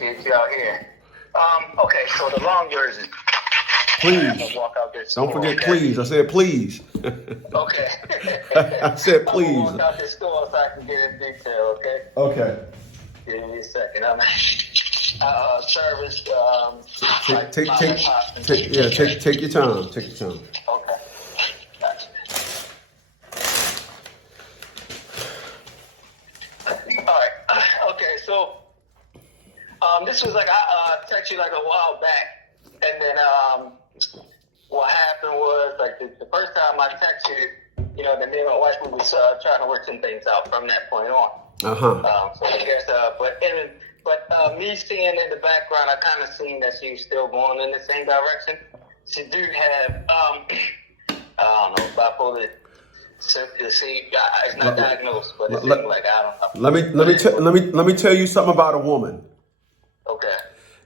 Get you out here. Okay, so the long version. Please. Walk out this Don't store, forget, okay? please. I said please. Okay. I said I'm gonna please. walk out this store so I can get in detail, okay? Okay. Give me a second. I'm service. Take your time. Take your time. Okay. Gotcha. All right. Okay. So, this was like I texted you like a while back, and then what happened was like the first time I texted you, then me and my wife we was trying to work some things out from that point on. So I guess, but me seeing in the background, I kind of seen that she was still going in the same direction. She do have, I don't know, bipolar. It's not diagnosed, but it seems like I don't know. Let me tell you something about a woman. Okay.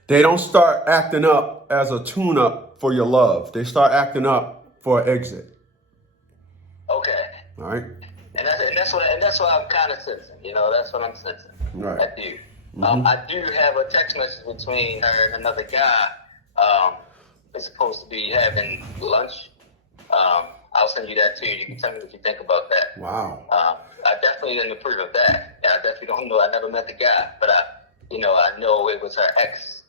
They don't start acting up as a tune-up for your love. They start acting up for an exit. Okay. All right. And that's what I'm kind of sensing. That's what I'm sensing. Right. I do. I do have a text message between her and another guy. They're supposed to be having lunch. I'll send you that too. You can tell me what you think about that. Wow. I definitely didn't approve of that. And I definitely don't know. I never met the guy, but I know it was her ex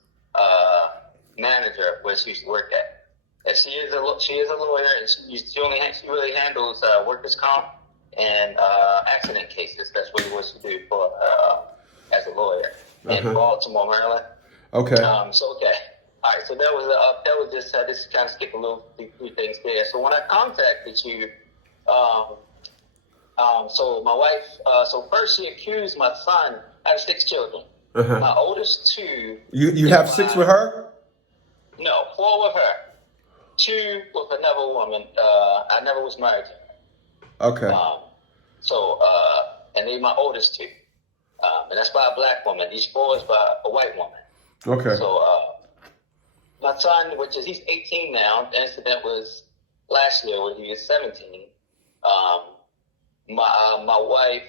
manager where she used to work at. And she is a lawyer, and she really handles workers' comp and accident cases. That's really what she do for as a lawyer in Baltimore, Maryland. Okay. Okay. All right. So that was just this kind of skip a few things there. So when I contacted you, so my wife, so first she accused my son. I have 6 children. My oldest 2. You have 6 with her? No, 4 with her. 2 with another woman. I never was married to her. Okay. And they're my oldest 2. And that's by a black woman. These 4 is by a white woman. Okay. So, my son, he's 18 now. The incident was last year when he was 17. My wife,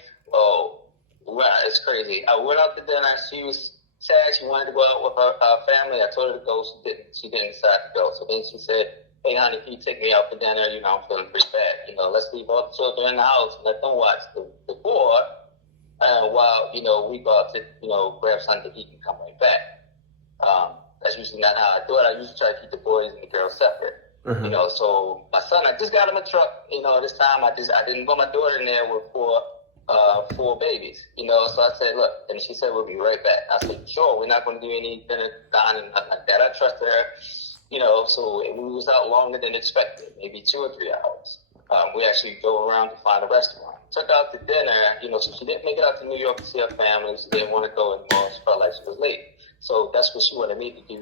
it's crazy. I went out to dinner. She was sad. She wanted to go out with her family. I told her to go. She didn't decide to go. So then she said, "Hey, honey, can you take me out for dinner? I'm feeling pretty bad. Let's leave all the children in the house and let them watch the board while, we go out to, grab something to eat and come right back." That's usually not how I do it. I usually try to keep the boys and the girls separate. So my son, I just got him a truck. This time I didn't put my daughter in there with 4 babies. So I said, look, and she said, we'll be right back. I said, sure, we're not going to do any dinner dining, nothing like that. I trusted her. So we was out longer than expected, maybe 2 or 3 hours. We actually drove around to find a restaurant. Took out to dinner, so she didn't make it out to New York to see her family. She didn't want to go anymore. She felt like she was late. So that's what she wanted me to do,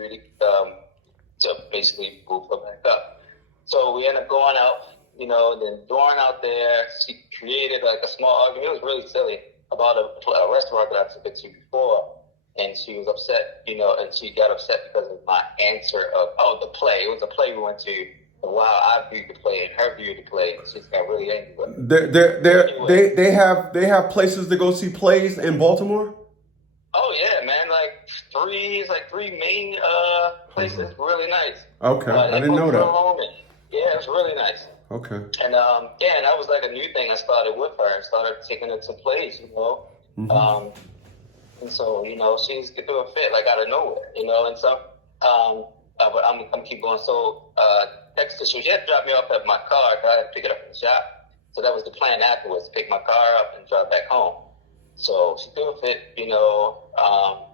to basically move her back up. So we ended up going out, then during out there, she created like a small argument. It was really silly about a restaurant that I took her to before. And she was upset, and she got upset because of my answer of, the play. It was a play we went to. And while I viewed the play and her viewed the play, she just got really angry with me. They have places to go see plays in Baltimore? Oh yeah, man! Like 3 main places. Really nice. Okay, I didn't know that. Yeah, it was really nice. Okay. And that was like a new thing I started with her. I started taking her to plays, and so she's get through a fit like out of nowhere, and so but I'm keep going. So Texas, she had to drop me off at my car. I had to pick it up in the shop. So that was the plan afterwards: to pick my car up and drive back home. So she threw a fit,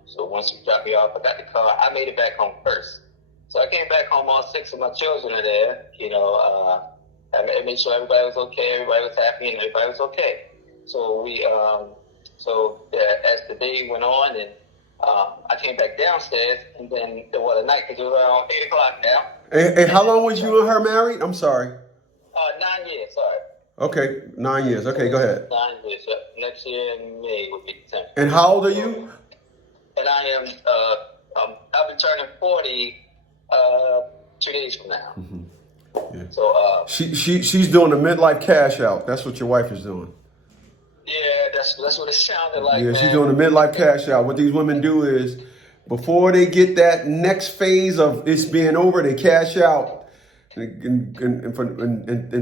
so once she dropped me off, I got the car. I made it back home first. So I came back home, all 6 of my children are there, I made sure everybody was okay, everybody was happy, and everybody was okay. So as the day went on, and I came back downstairs, and then the night, because it was around 8 o'clock now. And how long was you and her married? I'm sorry. 9 years, sorry. Okay, 9 years. Okay, go ahead. 9 years. Next year in May would be 10. And how old are you? And I am. I'll be turning 40 2 days from now. Yeah. So she's doing a midlife cash out. That's what your wife is doing. Yeah, that's what it sounded like. Yeah, man. she's doing a midlife cash out. What these women do is before they get that next phase of it's being over, they cash out and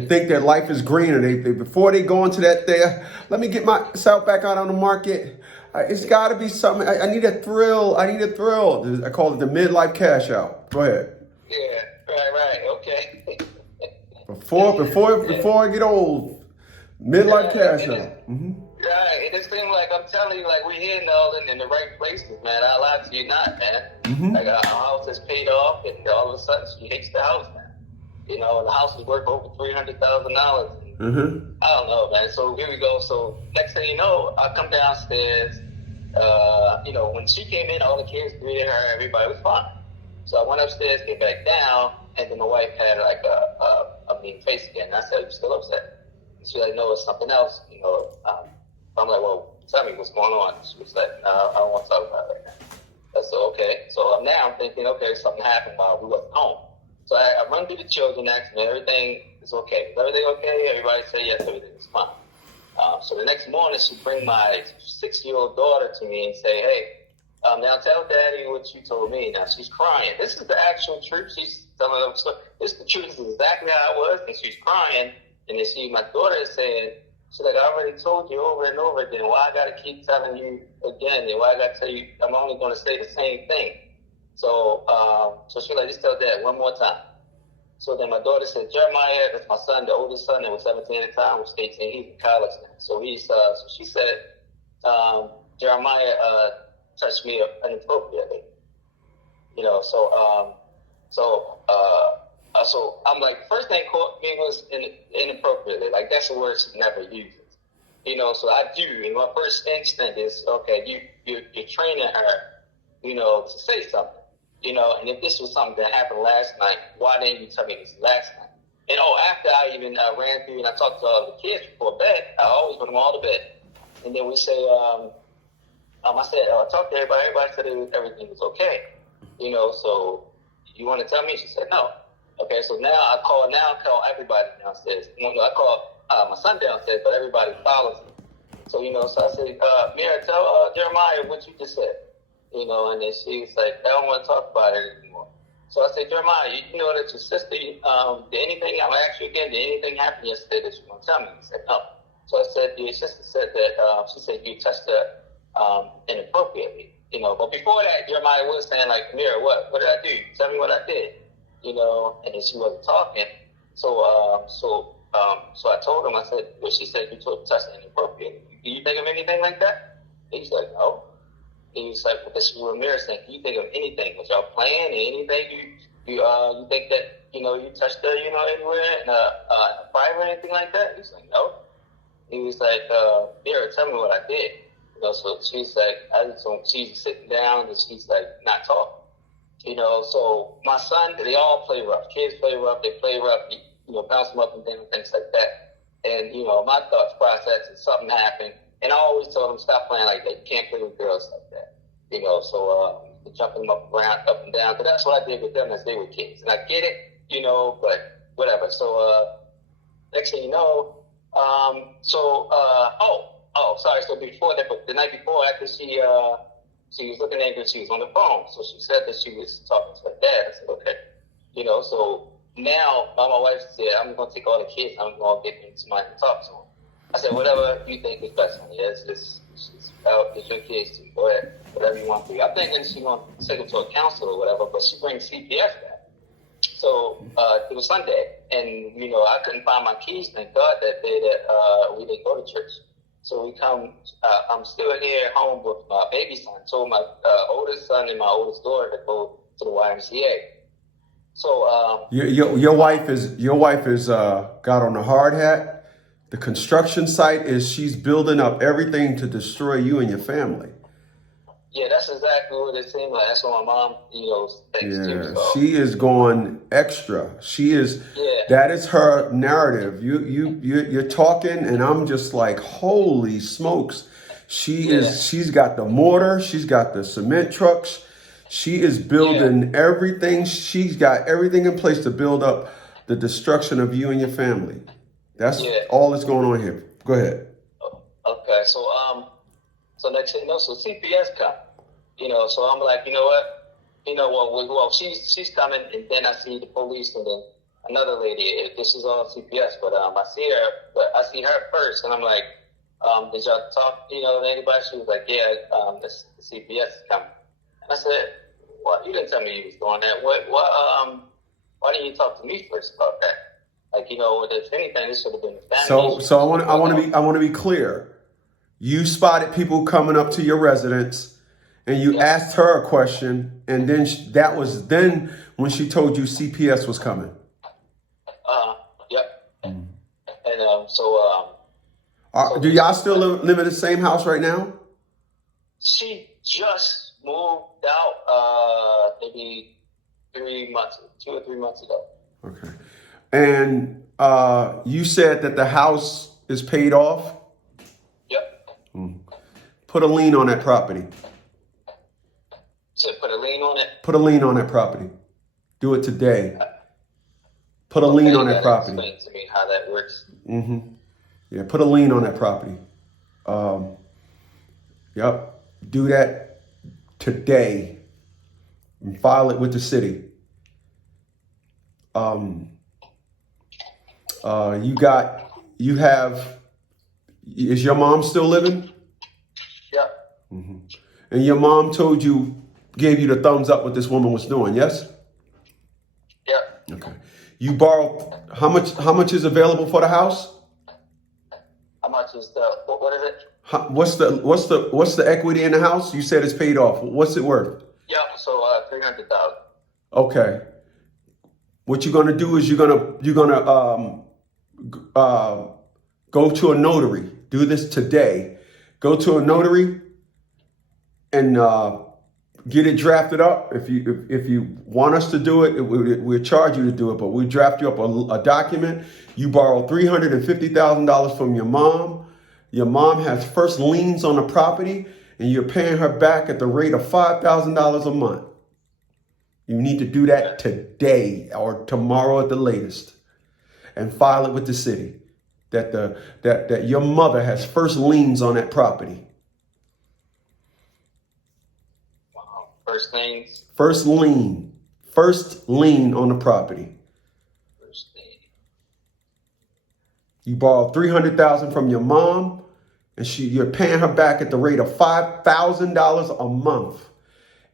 think that life is greener. They before they go into that there, let me get myself back out on the market. It's got to be something. I need a thrill. I need a thrill. I call it the midlife cash out. Go ahead. Yeah, right, okay. Before I get old, midlife cash out. Right, it just seems like I'm telling you, like we're hitting all in the right places, man. I lie to you not, man. Like our house is paid off, and all of a sudden she hates the house now. You know, the house is worth over $300,000. I don't know, man. So here we go. So next thing you know, I come downstairs. You know, when she came in, all the kids greeted her. Everybody was fine. So I went upstairs, came back down, and then my wife had like a mean face again. And I said, "You still upset?" And she's like, "No, it's something else." You know. I'm like, "Well, tell me what's going on." She was like, "No, I don't want to talk about it right now." I said, "Okay." So now I'm thinking, okay, something happened while we wasn't home. So I run through the children, ask them, everything is okay. Is everything okay? Everybody say yes, everything is fine. So the next morning, she bring my 6-year-old daughter to me and say, "Hey, now tell Daddy what you told me." Now she's crying. This is the actual truth. She's telling them, so this is the truth. This is exactly how it was. And she's crying. And then my daughter is saying, she's like, "I already told you over and over again. Why I got to keep telling you again? And why I got to tell you, I'm only going to say the same thing." So she's like, "Just tell Dad one more time." So then my daughter said, "Jeremiah, that's my son, the oldest son, that was 17 at the time, was 18. He's in college now." So so she said, "Jeremiah touched me inappropriately." You know, so I'm like, first thing caught me was inappropriately. Like, that's a word she never uses. You know, so I do. And my first instinct is, okay, you're training her, you know, to say something. You know, and if this was something that happened last night, why didn't you tell me this last night? And after I even ran through and I talked to all the kids before bed, I always put them all to bed. And then we say, I said, I talked to everybody. Everybody said everything was okay. You know, so you want to tell me? She said, no. Okay, so now I call everybody downstairs. I call my son downstairs, but everybody follows me. So, you know, so I said, Mira, tell Jeremiah what you just said. You know, and then she was like, "I don't want to talk about it anymore." So I said, "Jeremiah, you know that your sister, did anything, I'm going to ask you again, did anything happen yesterday that you want to tell me?" He said, "No." So I said, "Your sister said that, she said you touched her inappropriately." You know, but before that, Jeremiah was saying, like, "Mira, what did I do? Tell me what I did." You know, and then she wasn't talking. So I told him, I said, "Well, she said you touched her inappropriately. Do you think of anything like that?" And he's like, "No." And he was like, "Well, this is what Mira saying. Can you think of anything? Was y'all playing and anything you think that, you know, you touched her, you know, anywhere in a private or anything like that?" He's like, "No." He was like, "Mira, tell me what I did." You know, so she's like, she's sitting down and she's like not talking. You know, so my son, they all play rough. Kids play rough. They play rough. You know, bounce them up and down, things like that. And, you know, my thoughts process is something happened. And I always told them, stop playing like that. You can't play with girls like that. You know, so jumping them up and down. But that's what I did with them as they were kids. And I get it, you know, but whatever. So next thing you know, sorry. So before that, but the night before, after she was looking angry, she was on the phone. So she said that she was talking to her dad. I said, okay. You know, so now my wife said, "I'm going to take all the kids. I'm going to get somebody to talk to them." I said, "Whatever you think is best, honey. It's your kids too. Go ahead. Whatever you want to do." I'm thinking she's going to take them to a counselor or whatever, but she brings CPS back. So it was Sunday, and, you know, I couldn't find my keys. Thank God that day that we didn't go to church. So we come, I'm still here at home with my baby son. So my oldest son and my oldest daughter to go to the YMCA. So your wife is got on the hard hat. The construction site she's building up everything to destroy you and your family. Yeah, that's exactly what it seemed like. That's what my mom, you know, thinks too. So. She is going extra. She is. Yeah. That is her narrative. You're talking, and I'm just like, holy smokes. She's got the mortar. She's got the cement trucks. She is building everything. She's got everything in place to build up the destruction of you and your family. That's all that's going on here. Go ahead. Okay, so next thing you know, so CPS come. So I'm like, you know what? Well, she's coming, and then I see the police, and then another lady. This is all CPS, but I see her first, and I'm like, did y'all talk, to anybody? She was like, yeah, the CPS is coming. And I said, well, you didn't tell me you was doing that. Why didn't you talk to me first about that? Like, if anything, this should have been a family issue. So I want to be clear. You spotted people coming up to your residence, and you asked her a question, and then that was then when she told you CPS was coming. Yep. And do y'all still live in the same house right now? She just moved out maybe 2 or 3 months ago. Okay. And you said that the house is paid off? Yep. Put a lien on that property. So put a lien on it? Put a lien on that property. Do it today. Put a lien on that property. Explain to me how that works. Yeah, put a lien on that property. Yep. Do that today and file it with the city. Is your mom still living? Yep. And your mom gave you the thumbs up what this woman was doing, yes? Yep. Okay. You borrowed, how much is available for the house? How much is what is it? What's the equity in the house? You said it's paid off. What's it worth? Yep, so $300,000. Okay. What you're gonna do is you're gonna go to a notary. Do this today. Go to a notary and get it drafted up. If you want us to do it, we'll charge you to do it, but we'll draft you up a document. You borrow $350,000 from your mom. Your mom has first liens on the property, and you're paying her back at the rate of $5,000 a month. You need to do that today or tomorrow at the latest, and file it with the city that your mother has first liens on that property. Wow. First liens? First lien. First lien on the property. First lien. You borrowed $300,000 from your mom, and you're paying her back at the rate of $5,000 a month.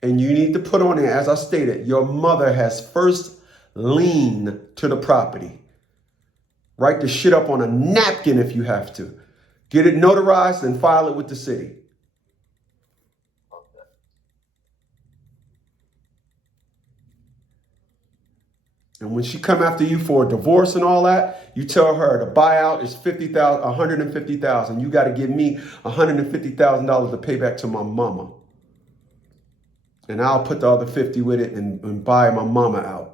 And you need to put on there, as I stated, your mother has first lien to the property. Write the shit up on a napkin if you have to. Get it notarized and file it with the city. Okay. And when she come after you for a divorce and all that, you tell her the buyout is $150,000. You got to give me $150,000 to pay back to my mama. And I'll put the other 50 with it and buy my mama out.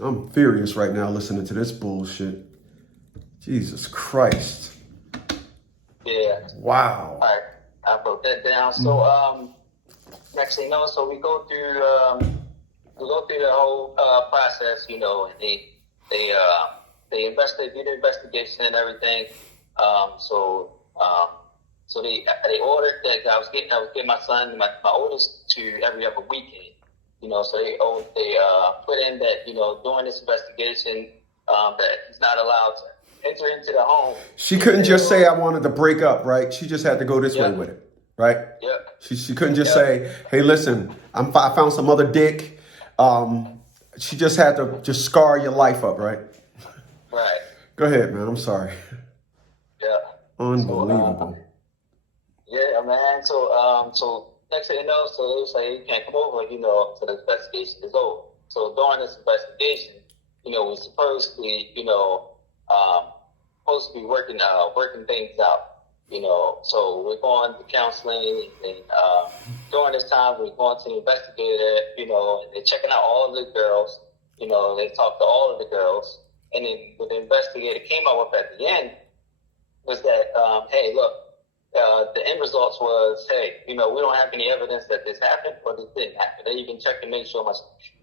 I'm furious right now listening to this bullshit. Jesus Christ. Yeah. Wow. All right. I wrote that down. So next thing you know, so we go through the whole process, and they investigate, do the investigation and everything. So they ordered that I was getting my son, my oldest, to every other weekend. So they put in that, during this investigation, that he's not allowed to enter into the home. She couldn't just say I wanted to break up, right? She just had to go this way with it, right? Yep. She couldn't just say, hey, listen, I found some other dick. She just had to just scar your life up, right? Right. Go ahead, man. I'm sorry. Yeah. Unbelievable. Yeah, man. So next thing you know, so they was like, you can't come over, till the investigation is over. So during this investigation, we're supposed to be, working things out. So we're going to counseling, and during this time we're going to the investigator, and they're checking out all of the girls. They talked to all of the girls, and then what the investigator came up with at the end was that, hey, look, the end results was, hey, we don't have any evidence that this happened or this didn't happen. They even checked to make sure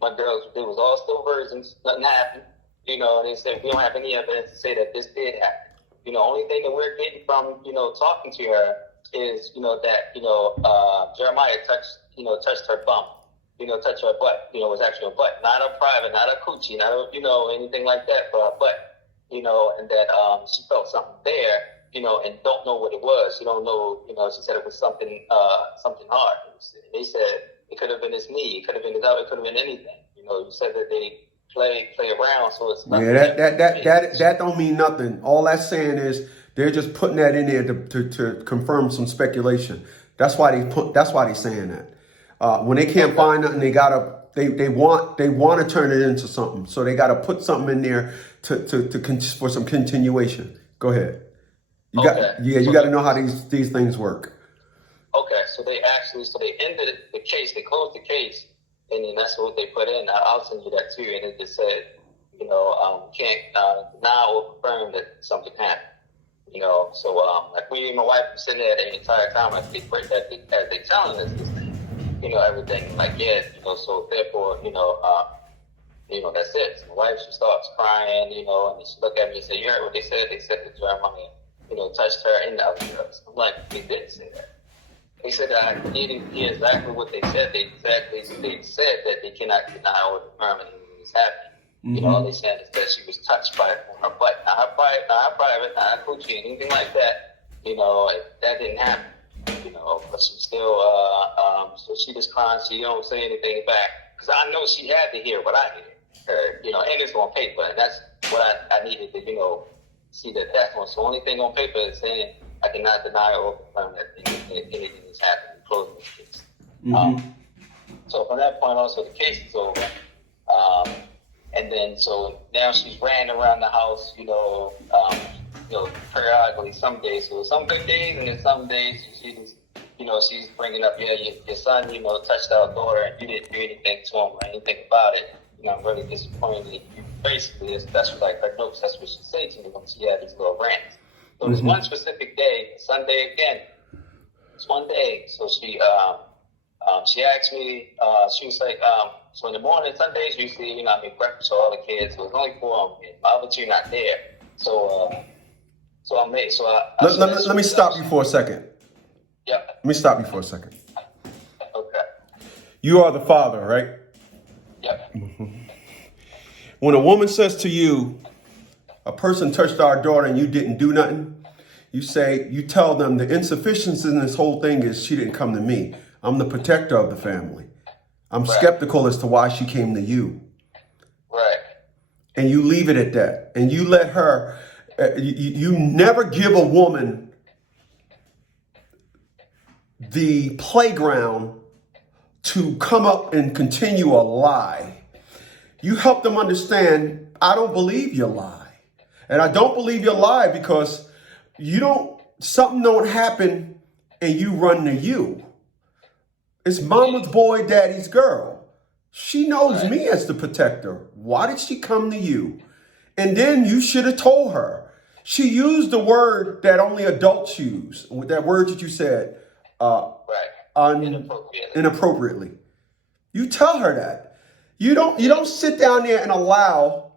my girls, they was all still virgins, nothing happened. And they said, we don't have any evidence to say that this did happen. only thing that we're getting from, talking to her is, that, Jeremiah touched her bum, touched her butt, was actually her butt, not her private, not her coochie, not her, anything like that for her butt, and that she felt something there, and don't know what it was. She don't know, she said it was something hard. They said it could have been his knee, it could have been his elbow, it could have been anything. You said that they play around, so it's nothing. Yeah, that don't mean nothing. All that's saying is they're just putting that in there to confirm some speculation. That's why they're saying that. When they can't find nothing, they want to turn it into something. So they gotta put something in there for some continuation. Go ahead. You got to know how these things work. Okay, so they ended the case. They closed the case, and then that's what they put in. I'll send you that too. And it just said, can't deny or confirm that something happened. So like me and my wife were sitting there the entire time as they telling us this thing, everything like so therefore, that's it. So my wife, she starts crying, and then she looked at me and said, "You heard what they said? They said that Jeremiah, touched her and the other girls." I'm like, "They didn't say that." They said that I didn't hear exactly what they said. They said that they cannot deny or confirm anything is happening. Mm-hmm. All they said is that she was touched by her butt, not her private, not her coochie, anything like that. That didn't happen. But she still, so she just crying. She don't say anything back because I know she had to hear what I heard. And it's on paper, and that's what I needed to, see that's one. So the only thing on paper is saying I cannot deny or confirm that anything is happening. Closing this case. Mm-hmm. So from that point on, so the case is over. And then so now she's ran around the house, periodically. Some days, so some good days, and then some days she just, she's bringing up, your son, touched our daughter, and you didn't do anything to him or anything about it. I'm really disappointed. Basically, that's like her notes. That's what she said to me when she had these little rants. So there's one specific day, Sunday again. It's one day. So she asked me. She was like, so in the morning, Sundays, usually, I make breakfast for all the kids. So it's only 4 of them. My other 2 not there. So I made. So let me stop you for a second. Yeah. Let me stop you for a second. Okay. You are the father, right? Yep. Mm-hmm. When a woman says to you, a person touched our daughter and you didn't do nothing, you tell them the insufficiency in this whole thing is she didn't come to me. I'm the protector of the family. I'm skeptical as to why she came to you. Right. And you leave it at that. And you let her, you never give a woman the playground to come up and continue a lie. You help them understand, I don't believe your lie. And I don't believe your lie because something don't happen and you run to you. It's mama's boy, daddy's girl. She knows me as the protector. Why did she come to you? And then you should have told her. She used the word that only adults use. With that word that you said, inappropriately. You tell her that. You don't sit down there and allow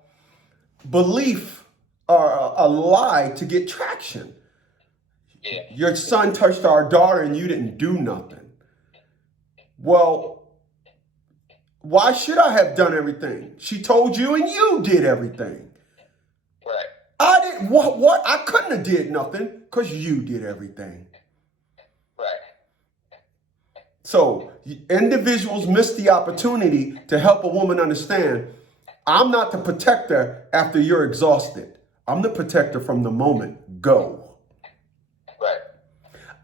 belief or a lie to get traction. Yeah. Your son touched our daughter and you didn't do nothing. Well, why should I have done everything? She told you and you did everything. Right. I didn't. What? I couldn't have did nothing because you did everything. Right. So individuals miss the opportunity to help a woman understand, I'm not the protector after you're exhausted. I'm the protector from the moment go. Right.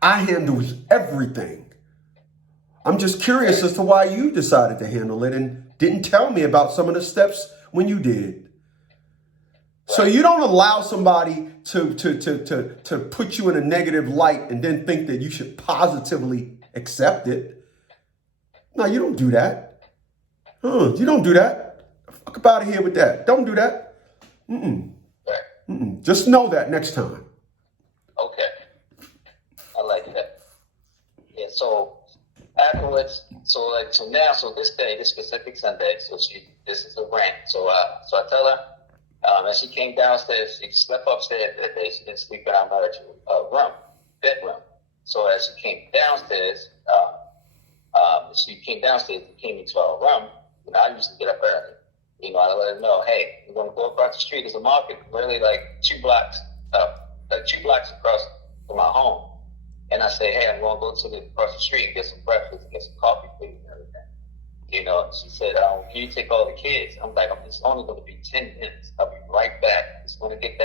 I handle everything. I'm just curious as to why you decided to handle it and didn't tell me about some of the steps when you did. So you don't allow somebody to put you in a negative light and then think that you should positively accept it. No, you don't do that. You don't do that. Fuck up out of here with that. Don't do that. Just know that next time. Okay. I like that. Yeah, so afterwards, so this day, this specific Sunday, this is a rant. So I tell her, And she came downstairs. She slept upstairs that day. She didn't sleep in our marital bedroom. So as she came downstairs, and came into our room. I used to get up early. I let her know, hey, we're going to go across the street. There's a market really like 2 blocks up, like 2 blocks across from my home. And I say, hey, I'm going to go across the street and get some breakfast and get some coffee for you and everything. She said, can you take all the kids? I'm like, it's only going to be 10 minutes. I'll be right back. Just going to get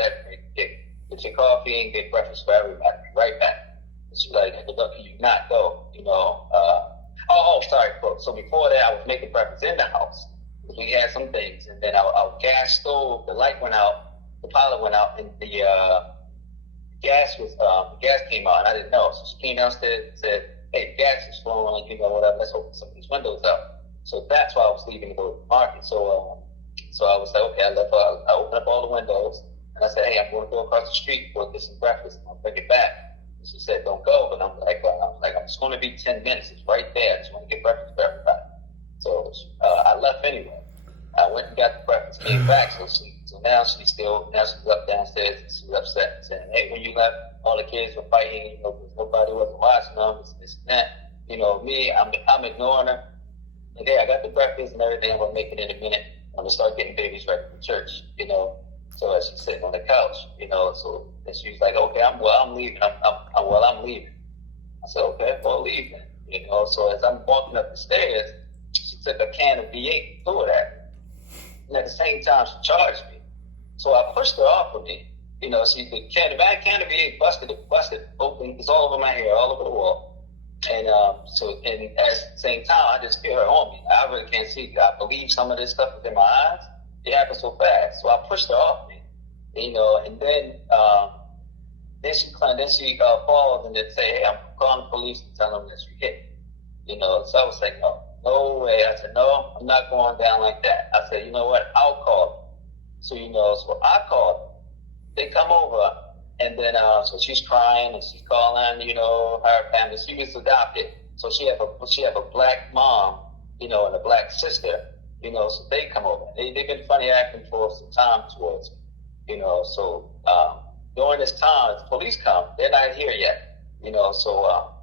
your coffee and get breakfast for everybody. I'll be right back. And she's like, look, can you not go? Sorry, folks. So before that, I was making breakfast in the house. We had some things, and then our gas stove, the light went out, the pilot went out, and the gas came out, and I didn't know. So she came downstairs and said, hey, gas is flowing, whatever, let's open some of these windows up. So that's why I was leaving to go to the market. So I was like, okay, I opened up all the windows, and I said, hey, I'm going to go across the street, go get some breakfast, and I'll bring it back. And she said, don't go, but I'm like, I'm just going to be 10 minutes, it's right there, I just want to get breakfast for everybody. So I left anyway. I went and got the breakfast, came back. So now she's up downstairs and she's upset and saying, hey, when you left, all the kids were fighting, because nobody wasn't watching them, this and that. Me, I'm ignoring her. And hey, I got the breakfast and everything. I'm going to make it in a minute. I'm going to start getting babies ready for church, So as she's sitting on the couch, so then she was like, okay, I'm leaving. I'm leaving. I said, okay, well, leave then. So as I'm walking up the stairs, she took a can of V8 and threw it at me. And at the same time, she charged me. So I pushed her off of me. The can of V8 busted open. It's all over my hair, all over the wall. And and at the same time, I just feel her on me. I really can't see. I believe some of this stuff is in my eyes. It happened so fast. So I pushed her off me. And then she falls and then say, hey, I'm calling the police and telling them that you hit me. So I was like, no way. I said, no, I'm not going down like that. I said, you know what? I'll call them. So, so I called them. They come over, and then, so she's crying, and she's calling, her family. She was adopted. So she have a black mom, and a black sister, so they come over. They've been funny acting for some time towards me, So during this time, the police come. They're not here yet, So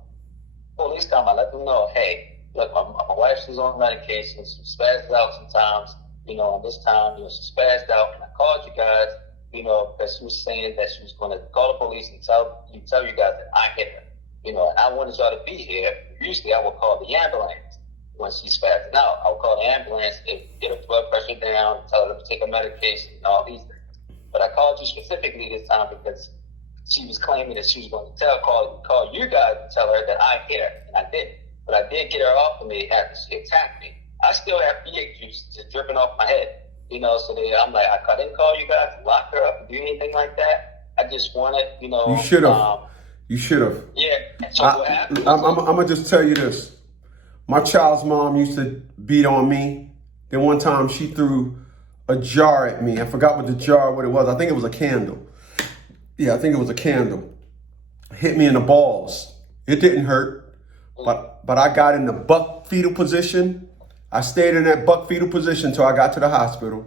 police come. I let them know, hey, look, my wife, she's on medication. She spazzes out sometimes, and this time, she spazzed out. And I called you guys, because she was saying that she was going to call the police and tell you guys that I hit her. And I wanted y'all to be here. Usually I would call the ambulance when she's spazzing out. I would call the ambulance and get her blood pressure down, tell her to take her medication and all these things. But I called you specifically this time because she was claiming that she was going to call you guys and tell her that I hit her, and I didn't. But I did get her off of me after she attacked me. I still have V8 juice just dripping off my head. I'm like, I didn't call you guys to lock her up or do anything like that. I just wanted, You should have. You should have. Yeah. So what happened? I'm going to just tell you this. My child's mom used to beat on me. Then one time she threw a jar at me. I forgot what it was. I think it was a candle. Yeah, I think it was a candle. Hit me in the balls. It didn't hurt. But I got in the buck fetal position. I stayed in that buck fetal position till I got to the hospital.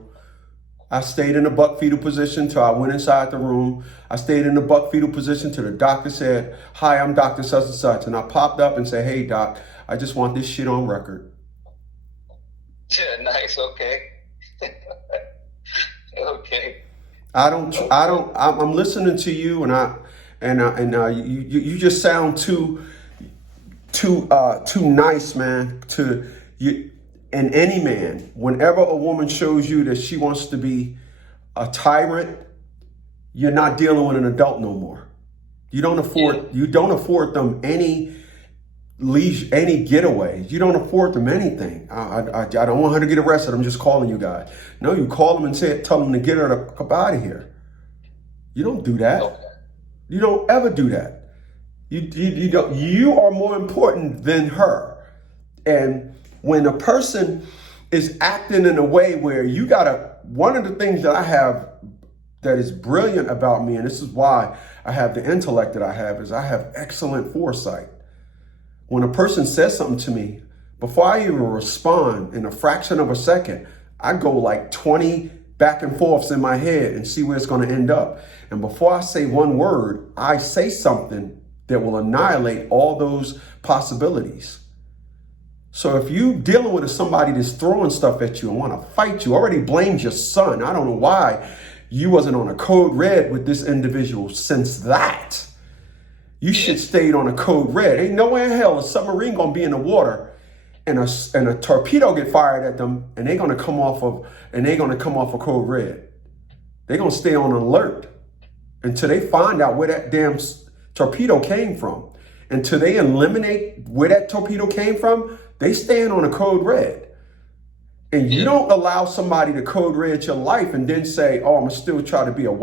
I stayed in the buck fetal position till I went inside the room. I stayed in the buck fetal position till the doctor said, hi, I'm Dr. Such and Such. And I popped up and said, hey, doc, I just want this shit on record. Yeah, nice. Okay. Okay. I'm listening to you and you just sound too nice, man, to you. And any man, whenever a woman shows you that she wants to be a tyrant, you're not dealing with an adult no more. You don't afford them any leash, any getaways. You don't afford them anything. I don't want her to get arrested. I'm just calling you guys. No, you call them and tell them to get her to come out of here. You don't do that. Okay. You don't ever do that. You are more important than her. And when a person is acting in a way where one of the things that I have that is brilliant about me, and this is why I have the intellect that I have, is I have excellent foresight. When a person says something to me, before I even respond in a fraction of a second, I go like 20 back and forths in my head and see where it's going to end up. And before I say one word, I say something that will annihilate all those possibilities. So if you dealing with somebody that's throwing stuff at you and want to fight you, already blamed your son. I don't know why you wasn't on a code red with this individual since that. You should stayed on a code red. Ain't no way in hell a submarine gonna be in the water and a torpedo get fired at them and they're gonna come off of code red. They're gonna stay on alert until they find out where that damn torpedo came from. Until they eliminate where that torpedo came from, they stand on a code red. And you don't allow somebody to code red your life and then say, oh, I'm gonna still try to be a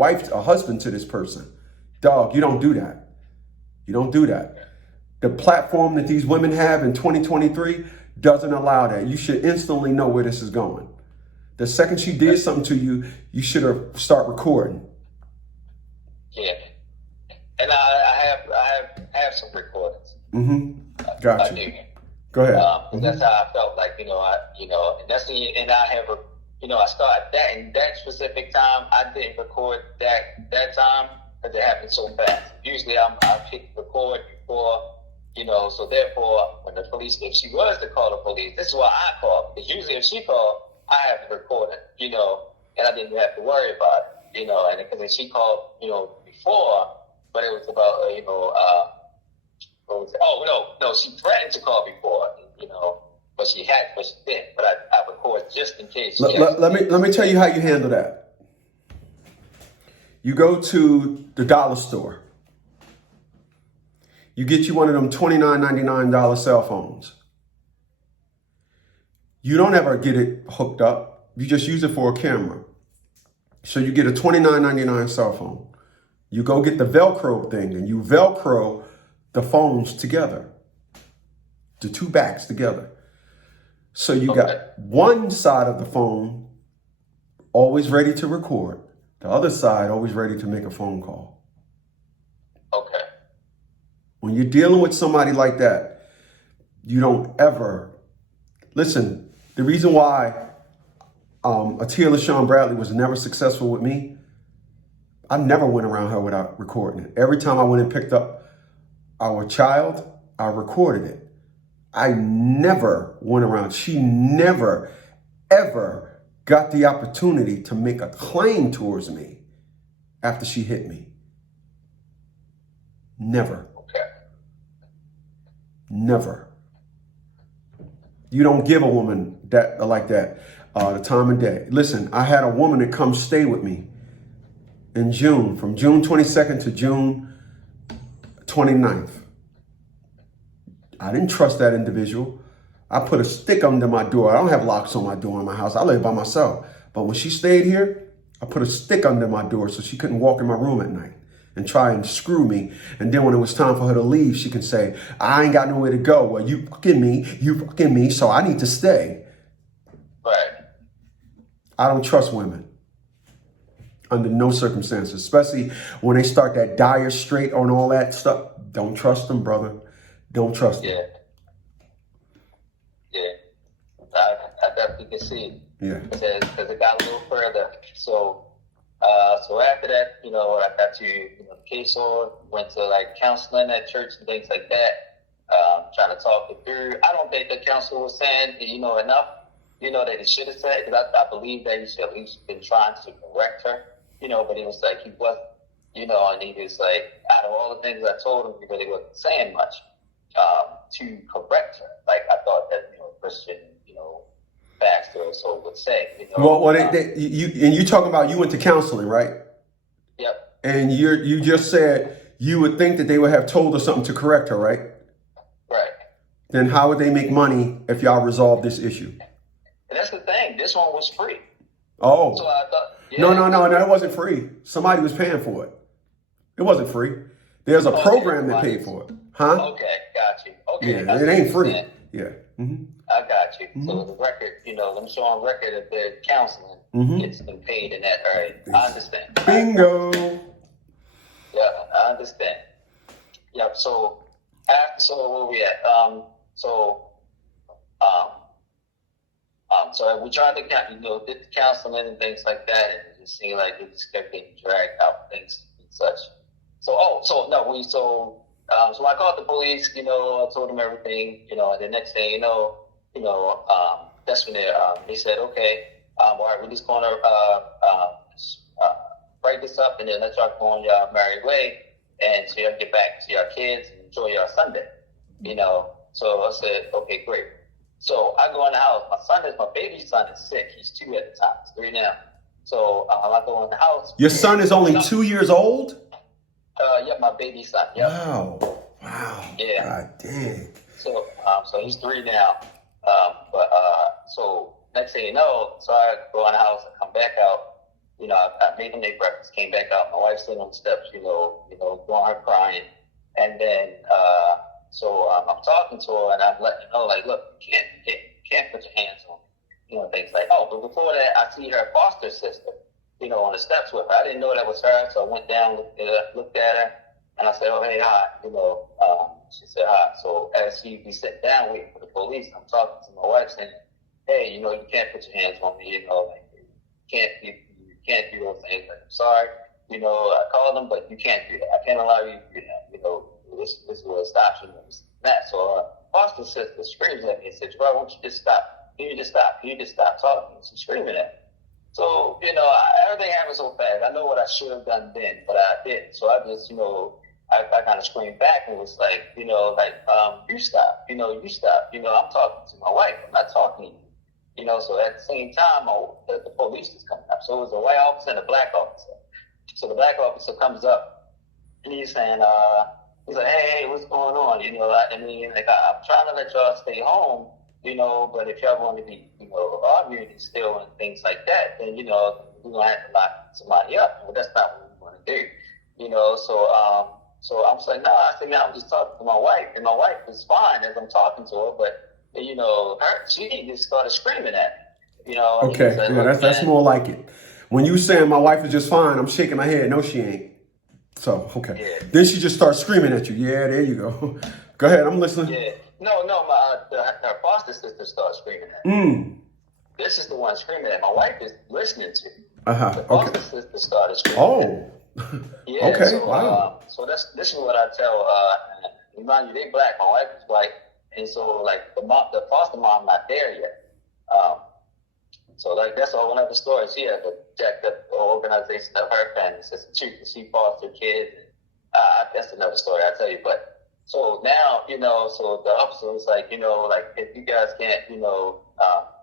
husband to this person. Dog, you don't do that. You don't do that. The platform that these women have in 2023 doesn't allow that. You should instantly know where this is going. The second she did something to you, you should have start recording. Yeah. And I have some recordings. Gotcha. I do. Go ahead. That's how I felt like, and that's and I have I started that in that specific time. I didn't record that time because it happened so fast. Usually I pick record before, so therefore when the police, if she was to call the police, this is why I called. Because usually if she called, I have to record it, and I didn't have to worry about it, and because if she called, before, but it was about, she threatened to call before, but she didn't. But I record just in case. Let me tell you how you handle that. You go to the dollar store. You get you one of them $29.99 cell phones. You don't ever get it hooked up. You just use it for a camera. So you get a $29.99 cell phone. You go get the Velcro thing and you Velcro the phones together. The two backs together. So you got one side of the phone always ready to record. The other side always ready to make a phone call. Okay. When you're dealing with somebody like that, you don't ever... Listen, the reason why Atia LaShawn Bradley was never successful with me, I never went around her without recording it. Every time I went and picked up our child, I recorded it. I never went around. She never, ever got the opportunity to make a claim towards me after she hit me. Never. Okay. Never. You don't give a woman that like that the time of day. Listen, I had a woman that come stay with me in June, from June 22nd to June 29th. I didn't trust that individual. I put a stick under my door. I don't have locks on my door in my house. I live by myself. But when she stayed here, I put a stick under my door so she couldn't walk in my room at night and try and screw me. And then when it was time for her to leave, she can say, I ain't got nowhere to go. Well, you fucking me, so I need to stay. Right. I don't trust women under no circumstances, especially when they start that dire straight on all that stuff. Don't trust them, brother. Don't trust them. Yeah. I definitely can see. Yeah. Because it got a little further. So after that, I got to the case on, went to like counseling at church and things like that. Trying to talk it through. I don't think the counselor was saying, enough, that he should have said, because I believe that he should at least been trying to correct her, but he was like, he wasn't, and he was like, out of all the things I told him, he really wasn't saying much to correct her. Like, I thought that, Christian, pastor or so would say. You talking about you went to counseling, right? Yep. And you just said you would think that they would have told her something to correct her, right? Right. Then how would they make money if y'all resolve this issue? And that's the thing. This one was free. Oh. So I thought, No, it wasn't free. Somebody was paying for it. It wasn't free. There's a program that paid for it. Huh? Okay, got you. Okay. Yeah, it ain't free. Yeah. Mm-hmm. I got you. Mm-hmm. So the record, them showing record of their counseling, it's been paid in that area. I understand. Bingo. Yeah, I understand. Yep. So where we at? So we tried to, did the counseling and things like that, and it just seemed like it just kept getting dragged out, things and such. So I called the police, I told them everything, and the next thing that's when they said, okay, all right, we're just going to write this up and then let y'all go on your merry way, and so y'all get back to your kids and enjoy your Sunday, So I said, okay, great. So I go in the house. My baby son is sick. He's 2 at the time. He's 3 now. So I go in the house. Your son is only 2 years old? Yeah, my baby son. Yep. Wow. Yeah. God dang. So he's 3 now. So next thing you know, so I go in the house and come back out. I made them their breakfast, came back out. My wife's sitting on the steps, doing her crying. And then, I'm talking to her and I'm letting her know, like, look, you can't put your hands on me. Things like, but before that, I see her foster sister, on the steps with her. I didn't know that was her, so I went down, looked at her, and I said, oh, hey, hi, she said hi. So as we sit down waiting for the police, I'm talking to my wife saying, hey, you can't put your hands on me, you can't do those things. Like, I'm sorry, I called them, but you can't do that. I can't allow you to do that. This is what stops you. That. So foster sister screams at me and says, "Bro, why don't you just stop? Can you just stop? Can you just stop talking?" She's screaming at me. So, everything happened so fast. I know what I should have done then, but I didn't. So I just, I kind of screamed back and was like, you stop. You stop. I'm talking to my wife. I'm not talking to you. So at the same time, the police is coming up. So it was a white officer and a black officer. So the black officer comes up and he's saying, he's like, hey, what's going on? I'm trying to let y'all stay home, but if y'all want to be, arguing and still and things like that, then, we're going to have to lock somebody up. That's not what we want to do, So I'm like, I said, man, I'm just talking to my wife, and my wife is fine as I'm talking to her, but, she just started screaming at me, Okay, like, that's more like it. When you saying my wife is just fine, I'm shaking my head. No, she ain't. So, okay. Yeah. Then she just starts screaming at you. Yeah, there you go. Go ahead, I'm listening. Yeah. No, her foster sister starts screaming at me. This is the one screaming at me. My wife is listening to me. The foster sister started screaming at me. Yeah, okay, so, wow. So this is what I tell, remind you, they black, my wife is white, and so, like, the foster mom not there yet. So, like, that's a whole other story. She had to jack up the organization of her family since she fostered kids. That's another story I'll tell you. But so now, so the officer was like, if you guys can't,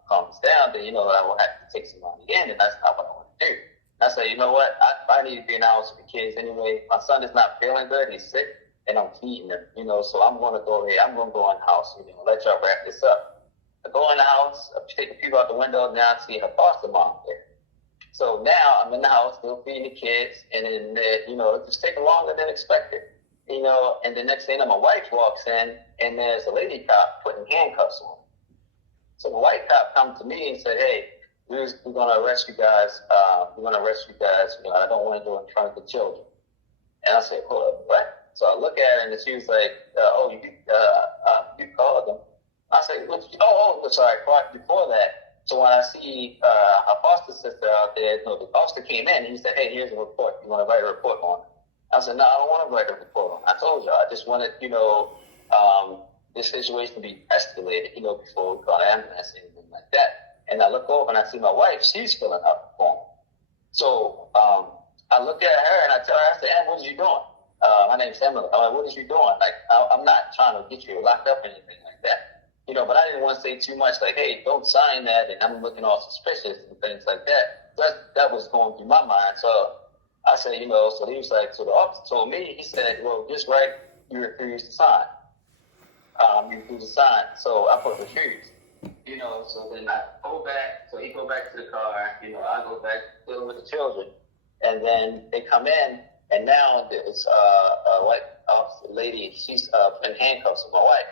calm this down, then, I will have to take some money in, and that's not what I want to do. And I said, you know what? I need to be in the house with the kids anyway. My son is not feeling good. He's sick, and I'm feeding him, so I'm going to go ahead. I'm going to go in the house, let y'all wrap this up. I go in the house, I take a peek out the window, now I see her foster mom there. So now I'm in the house, still feeding the kids, and then, it's just taking longer than expected. And the next thing, my wife walks in, and there's a lady cop putting handcuffs on. So the white cop comes to me and said, hey, we're going to arrest you guys. I don't want to do it in front of the children. And I said, hold up, what? So I look at her, and she was like, you called them. I said, sorry, before that. So when I see her foster sister out there, the officer came in and he said, hey, here's a report. You want to write a report on it? I said, no, I don't want to write a report on it. I told you, I just wanted, this situation to be escalated, before we call an ambulance and anything like that. And I look over and I see my wife, she's filling out the form. So I look at her and I tell her, I said, what are you doing? My name's Emily. I'm like, what are you doing? Like, I'm not trying to get you locked up or anything like that. But I didn't want to say too much, like, hey, don't sign that, and I'm looking all suspicious and things like that. That was going through my mind. So I said, so he was like, so the officer told me, he said, well, just write, you refuse to sign. You refuse to sign. So I put refuse. So then I go back, so he go back to the car, I go back dealing with the children. And then they come in, and now it's a white officer lady, she's putting handcuffs on my wife.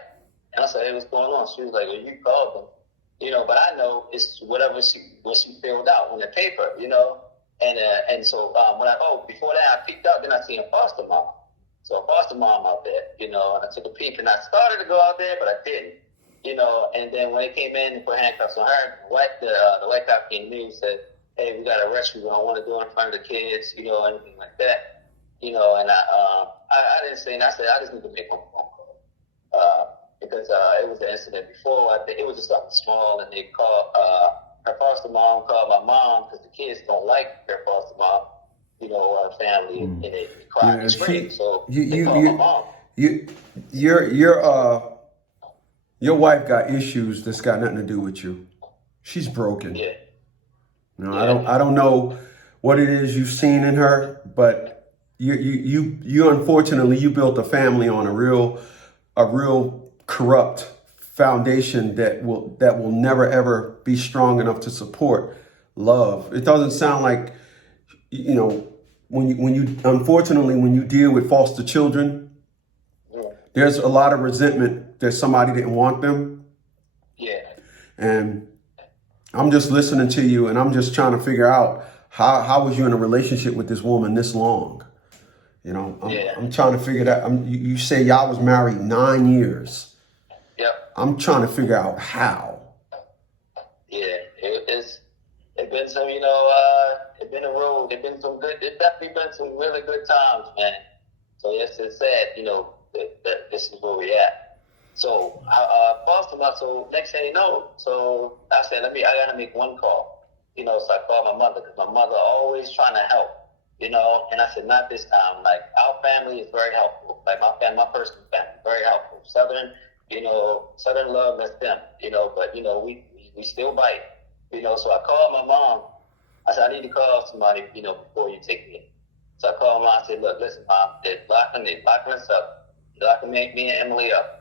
And I said, hey, what's going on? She was like, well, you called them. But I know it's what she filled out on the paper, And so before that I peeked out, then I seen a foster mom. So a foster mom out there, and I took a peek, and I started to go out there, but I didn't. And then when they came in and put handcuffs on her, the white cop came to me and said, "Hey, we got to arrest you. We don't want to do it in front of the kids, anything like that." And I didn't say, and I said, I just need to make one phone call because it was an incident before. I think it was just something small, and they called her foster mom called my mom because the kids don't like their foster mom, or family, and they cried and screamed. So they called my mom. Your wife got issues that's got nothing to do with you. She's broken. Yeah. I don't know what it is you've seen in her, but you unfortunately you built a family on a real corrupt foundation that will never ever be strong enough to support love. It doesn't sound like when you unfortunately when you deal with foster children, there's a lot of resentment that somebody didn't want them. Yeah. And I'm just listening to you, and I'm just trying to figure out how was you in a relationship with this woman this long? I'm trying to figure that. You say y'all was married 9 years. Yep. I'm trying to figure out how. Yeah, it's been some, it's been a road. It's definitely been some really good times, man. So yes, it's sad, that this is where we at. So I foster my, so next thing you know, so I said, I gotta make one call, so I called my mother because my mother always trying to help, and I said, not this time. Like, our family is very helpful. Like, my personal family, very helpful. Southern love, that's them, but, we still bite, so I called my mom. I said, I need to call somebody, before you take me in. So I called mom. I said, look, listen, mom, they're locking us up. They're locking me and Emily up.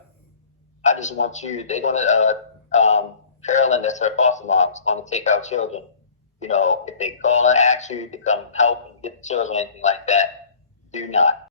I just want you, they're going to, Carolyn, that's her foster mom, is going to take our children. If they call and ask you to come help and get the children or anything like that, do not.